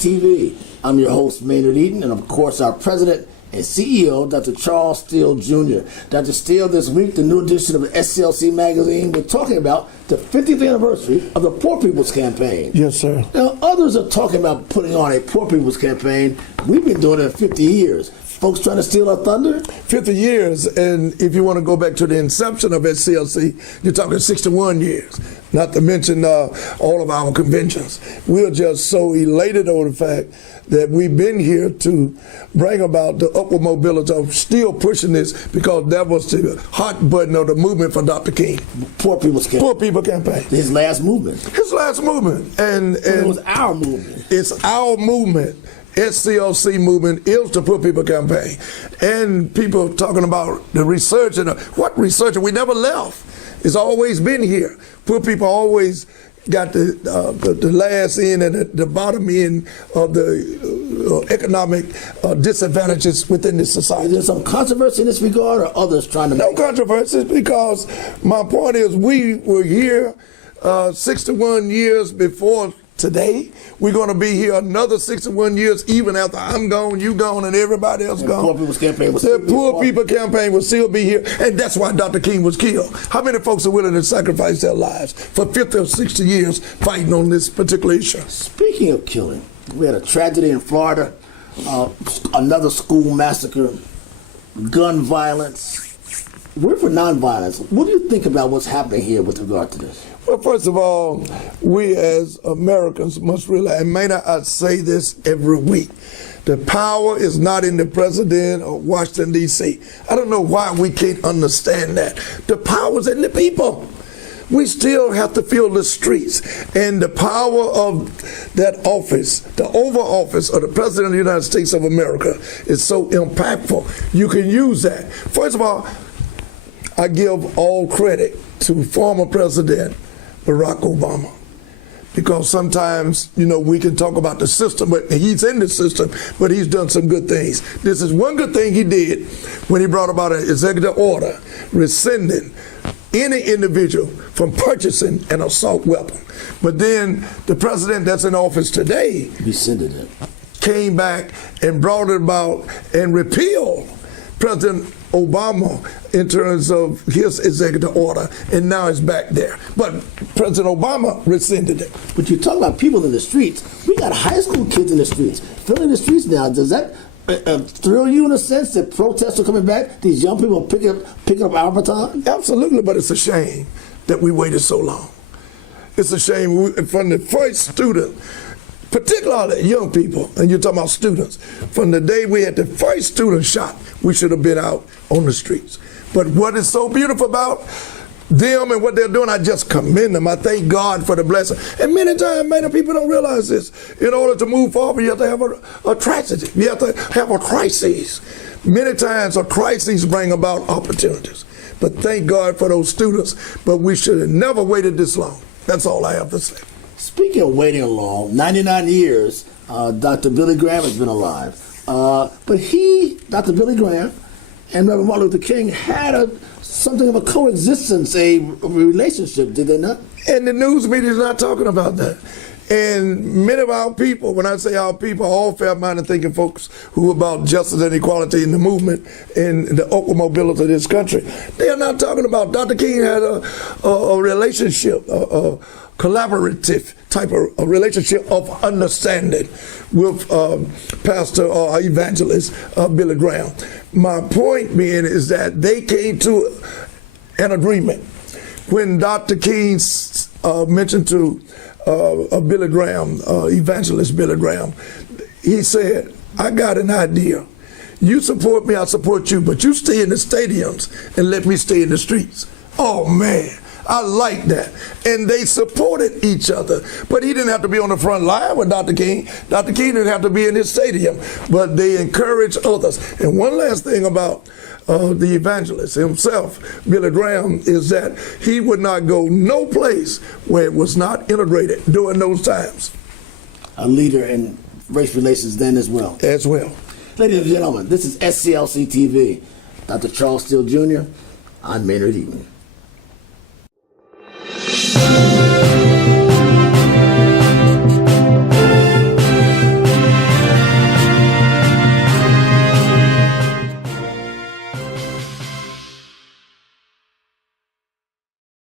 TV. I'm your host, Maynard Eaton, and of course our president and CEO, Dr. Charles Steele Jr. Dr. Steele, this week, the new edition of SCLC Magazine, we're talking about the 50th anniversary of the Poor People's Campaign. Yes, sir. Now, others are talking about putting on a Poor People's Campaign. We've been doing it for 50 years. Folks trying to steal our thunder? 50 years, and if you want to go back to the inception of SCLC, you're talking 61 years, not to mention all of our conventions. We're just so elated over the fact that we've been here to bring about the upward mobility of still pushing this, because that was the hot button of the movement for Dr. King. Poor People's Campaign. Poor People Campaign. His last movement. His last movement. And it was our movement. It's our movement. SCLC movement is the Poor People Campaign. And people talking about the research, and what research? We never left. It's always been here. Poor people always got the last end and the bottom end of the economic disadvantages within this society. Is there some controversy in this regard, or others trying to No controversy, because my point is we were here 61 years before today. We're going to be here another 61 years, even after I'm gone, you gone, and everybody else gone. Poor People's Campaign will the Poor People Campaign will still be here, and that's why Dr. King was killed. How many folks are willing to sacrifice their lives for 50 or 60 years fighting on this particular issue? Speaking of killing, we had a tragedy in Florida, another school massacre, gun violence. We're for nonviolence. What do you think about what's happening here with regard to this? Well, first of all, we as Americans must realize, and Maynard, I say this every week, the power is not in the president of Washington, D.C. I don't know why we can't understand that. The power is in the people. We still have to fill the streets. And the power of that office, the Oval Office of the President of the United States of America, is so impactful. You can use that. First of all, I give all credit to former President Barack Obama, because sometimes, we can talk about the system, but he's in the system, but he's done some good things. This is one good thing he did when he brought about an executive order rescinding any individual from purchasing an assault weapon. But then the president that's in office today rescinded it, came back and brought it about and repealed President Obama in terms of his executive order, and now it's back there. But President Obama rescinded it. But you talk about people in the streets. We got high school kids in the streets, filling the streets now. Does that thrill you in a sense that protests are coming back? These young people picking up our baton? Absolutely, but it's a shame that we waited so long. It's a shame from the first student, particularly young people, and you're talking about students, from the day we had the first student shot, we should have been out on the streets. But what is so beautiful about them and what they're doing, I just commend them. I thank God for the blessing. And many times, many people don't realize this. In order to move forward, you have to have a tragedy. You have to have a crisis. Many times, a crisis bring about opportunities. But thank God for those students. But we should have never waited this long. That's all I have to say. Speaking of waiting along, 99 years, Dr. Billy Graham has been alive. But Dr. Billy Graham, and Reverend Martin Luther King had something of a coexistence, a relationship, did they not? And the news media is not talking about that. And many of our people, when I say our people, all fair-minded thinking folks who are about justice and equality in the movement and the upward mobility of this country, they are not talking about. Dr. King had a relationship, a collaborative type of a relationship of understanding with Pastor or Evangelist Billy Graham. My point being is that they came to an agreement. When Dr. King mentioned to Billy Graham, Evangelist Billy Graham, he said, I got an idea. You support me, I support you, but you stay in the stadiums and let me stay in the streets. Oh, man. I like that. And they supported each other. But he didn't have to be on the front line with Dr. King. Dr. King didn't have to be in his stadium. But they encouraged others. And one last thing about the evangelist himself, Billy Graham, is that he would not go no place where it was not integrated during those times. A leader in race relations then as well. As well. Ladies and gentlemen, this is SCLC TV. Dr. Charles Steele Jr., I'm Maynard Eaton.